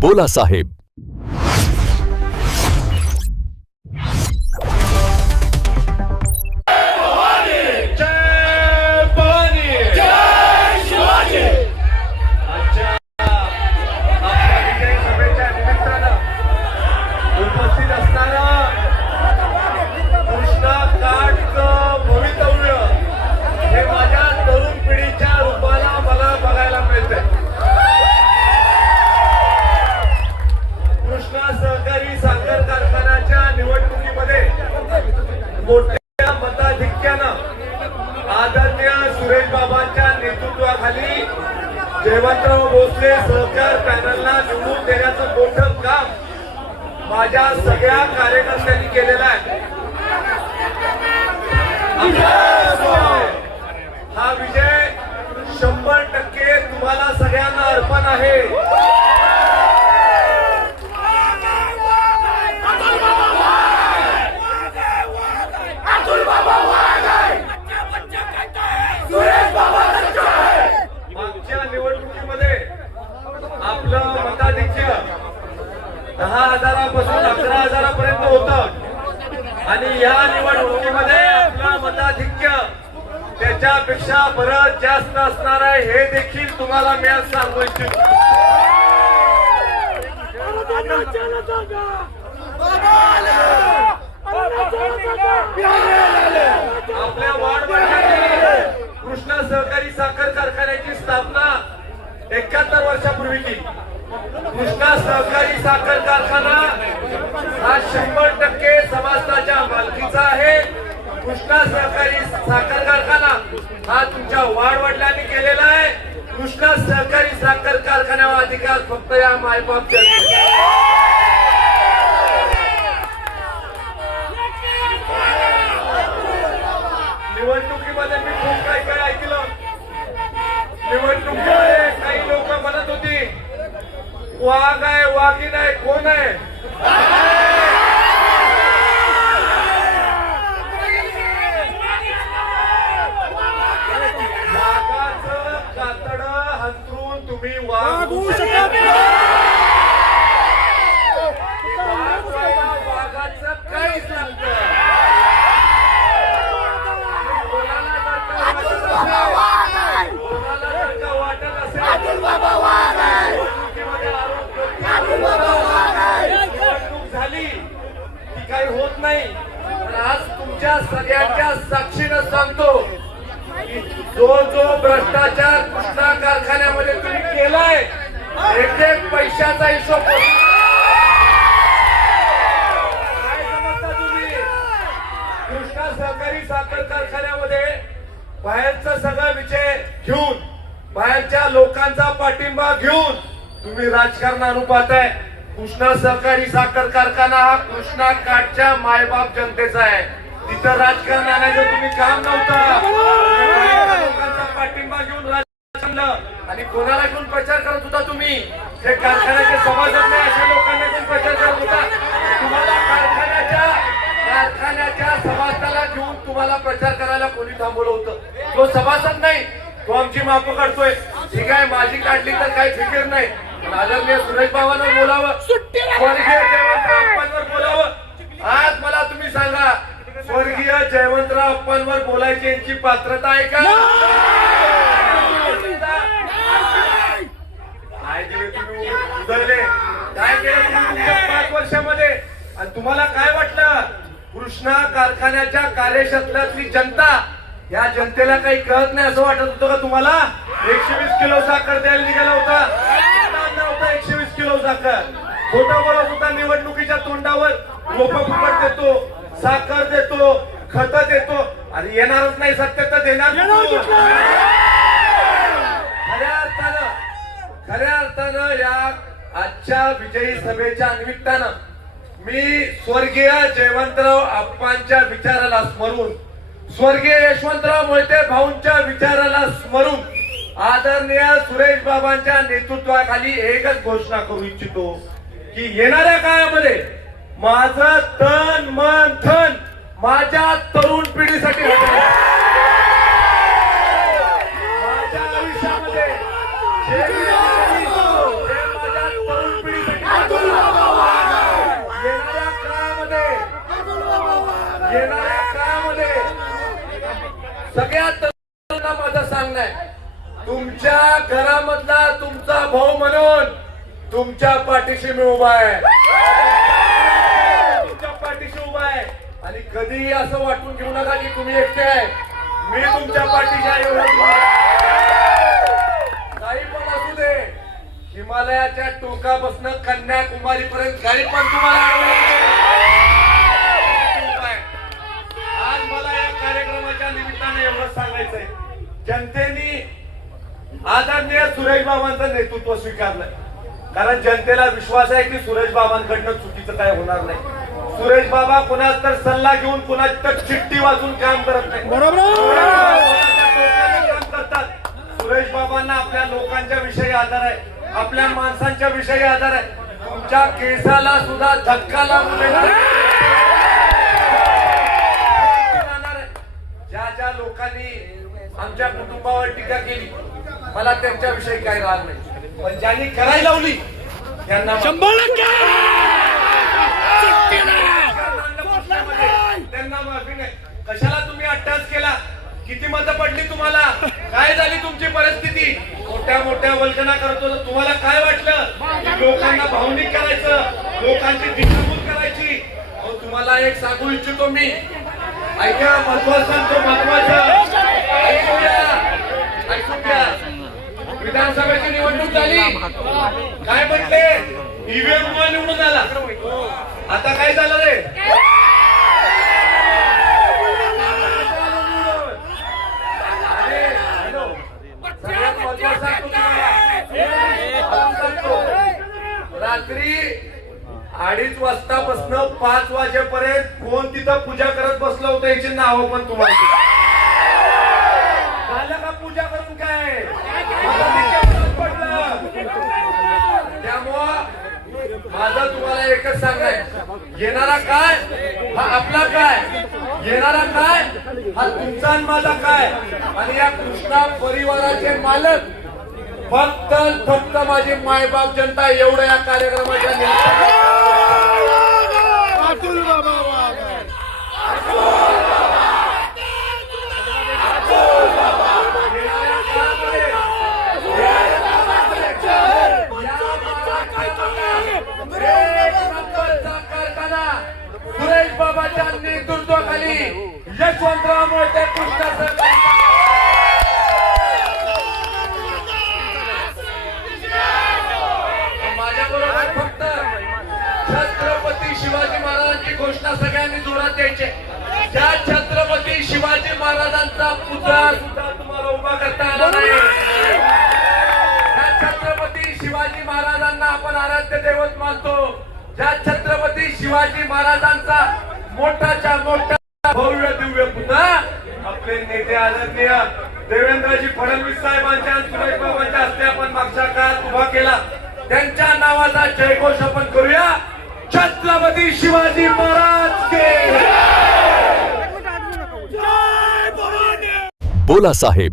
बोला साहेब. मोठ्या मताधिक्यानं आदरणीय सुरेश बाबांच्या नेतृत्वाखाली जयवंतराव भोसले सहकार पॅनलला निवडून देण्याचं मोठं काम माझ्या सगळ्या कार्यकर्त्यांनी केलेलं आहे. हा विजय 100% तुम्हाला सगळ्यांना अर्पण आहे. मागच्या निवडणुकीमध्ये आपलं मताधिक्य 10,000पासून 11,000पर्यंत होतं आणि या निवडणुकीमध्ये आपलं मताधिक्य त्याच्यापेक्षा बरंच जास्त असणार आहे हे देखील तुम्हाला मी आज सांगू इच्छितो. आपल्या वार्डमध्ये कृष्णा सहकारी साखर कारखान्याची स्थापना 71 वर्षापूर्वी केली. कृष्णा सहकारी साखर कारखाना हा 100% समाजाच्या मालकीचा आहे. कृष्णा सहकारी साखर कारखाना हा तुमच्या वाडवडिलांनी केलेला आहे. कृष्णा सहकारी साखर कारखान्यावर अधिकार फक्त या मायबाप निवडणुकीमध्ये मी खूप काही ऐकलं. निवडणुकीमध्ये काही लोक म्हणत होती वाघ आहे वाघीण आहे कोण आहे. वाघाचं कातड हंतरून तुम्ही वाघ वाघाचं काहीच लागतं. झाली की काही होत नाही. आज तुमच्या सगळ्यांच्या साक्षीनं सांगतो की जो भ्रष्टाचार कृष्णा कारखान्यामध्ये तुम्ही केलाय एक पैशाचा हिशोब काय समजता तुम्ही. कृष्णा सहकारी साखर कारखान्यामध्ये बाहेरचा सगळा विषय घेऊन बाहेरच्या लोकांचा पाठिंबा घेऊन तुम्ही राजकारण आणू पाहताय. कृष्णा सहकारी साखर कारखाना हा कृष्णा काठच्या मायबाप जनतेचा आहे. तिथं राजकारण आणायचं तुम्ही काम नव्हतं. लोकांचा पाठिंबा घेऊन राजकारण आणि कोणाला घेऊन प्रचार करत होता तुम्ही. हे कारखान्याचे सभासद नाही अशा लोकांना घेऊन प्रचार करत होता. तुम्हाला कारखान्याच्या सभासदाला घेऊन तुम्हाला प्रचार करायला कोणी थांबवलं होतं. तो सभासद नाही तो आमची माप काढतोय. ठीक आहे माझी काढली तर काही फिकीर नाही. आदरणीय सुरेश बाबांवर बोलावं स्वर्गीय जयवंतराव अप्पांवर बोलावं. आज मला तुम्ही सांगा स्वर्गीय जयवंतराव अप्पांवर बोलायची यांची पात्रता आहे का. काय दिले तुम्ही उधळले काय केलं तुम्ही 5 वर्षामध्ये आणि तुम्हाला काय वाटलं कृष्णा कारखान्याच्या कार्यक्षेत्रातली जनता या जनतेला काही कळत नाही असं वाटत होतं का तुम्हाला. 120 किलो साखर द्यायला निघाला होता 120 किलो साखर खोटं बोलत होता. निवडणुकीच्या तोंडावर रोपं फुकट देतो साखर देतो खत देतो आणि येणारच नाही सत्य तर देणार. खऱ्या अर्थानं या आजच्या विजयी सभेच्या निमित्तानं मी स्वर्गीय जयवंतराव अप्पांच्या विचाराला स्मरून स्वर्गीय यशवंतराव मोहिते भाऊंच्या विचाराला स्मरून आदरणीय सुरेश बाबांच्या नेतृत्वाखाली एकच घोषणा करू इच्छितो की येणाऱ्या काळामध्ये माझं तन मन धन माझ्या तरुण पिढीसाठी माझ्या आयुष्यामध्ये माझ्या तरुण पिढीसाठी सगळ्यात तरुणांना माझं सांगणं आहे, तुमच्या घरामधला तुमचा भाऊ म्हणून तुमच्या पाठीशी मी उभा आहे, तुमच्या पाठीशी उभा आहे. आणि कधीही असं वाटून घेऊ नका की तुम्ही एकटे आहे. मी तुमच्या पाठीशी आहे. काही पण असू दे, हिमालयाच्या टोकापासून कन्याकुमारी पर्यंत काही पण तुम्हाला आज मला या कार्यक्रमाच्या निमित्ताने एवढंच सांगायचंय, जनतेने आदरणीय सुरेश बाबांचं नेतृत्व स्वीकारलंय. कारण जनतेला विश्वास आहे की सुरेश बाबांकडनं चुकीचं काय होणार नाही. सुरेश बाबा कुणाच तर सल्ला घेऊन कुणाच तर चिठ्ठी वाचून काम करत नाही, बरोबर काम करतात. सुरेश बाबांना आपल्या लोकांच्या विषयी आधार आहे, आपल्या माणसांच्या विषयी आधार आहे. तुमच्या केसाला सुद्धा धक्का लागू नये. ज्या ज्या लोकांनी आमच्या कुटुंबावर टीका केली, मला त्यांच्याविषयी काही राग नाही, पण ज्यांनी करायला लावली त्यांना माफी नाही. कशाला तुम्ही अट्टास केला? किती मतं पडली तुम्हाला? काय झाली तुमची परिस्थिती? मोठ्या मोठ्या वल्गना करत होता. तुम्हाला काय वाटलं? लोकांना भावनिक करायचं, लोकांची दिशाभूल करायची. तुम्हाला एक सांगू इच्छितो मी, ऐका, महत्वाचं सांगतो, महत्वाचं ऐकून घ्या. विधानसभेची निवडणूक झाली, काय म्हटले? ईव्हीएम निवडून आला. आता काय झालं रे? रात्री 2:30 वाजतापासून 5 वाजेपर्यंत कोण तिथं पूजा करत बसलं होतं याची नावं पण तुम्हाला झालं का? पूजा करून काय पडलं? त्यामुळं माझं तुम्हाला एकच सांगाय, येणारा काय हा आपला काय, येणारा काय हा तुमचा आणि माझा काय. आणि या कृष्णा परिवाराचे मालक फक्त माझी मायबाप जनता एवढं या कार्यक्रमाच्या कारखाना सुरेश बाबाच्या नेतृत्वाखाली यशवंतराव मोहिते कृष्णा शिवाजी महाराजांची घोषणा सगळ्यांनी जोरात द्यायची. ज्या छत्रपती शिवाजी महाराजांचा पुतळा सुद्धा तुम्हाला उभा करता आला नाही. त्या छत्रपती शिवाजी महाराजांना आपण आराध्य दैवत मानतो. ज्या छत्रपती शिवाजी महाराजांचा मोठाच्या मोठा भव्य दिव्य पुतळा आपले नेते आदरणीय देवेंद्रजी फडणवीस साहेबांच्या आणि सुरेश बाबांच्या हस्ते आपण मागच्या काळात उभा केला. त्यांच्या नावाचा जयघोष आपण करूया. छत्रपती शिवाजी महाराज के बोला साहेब.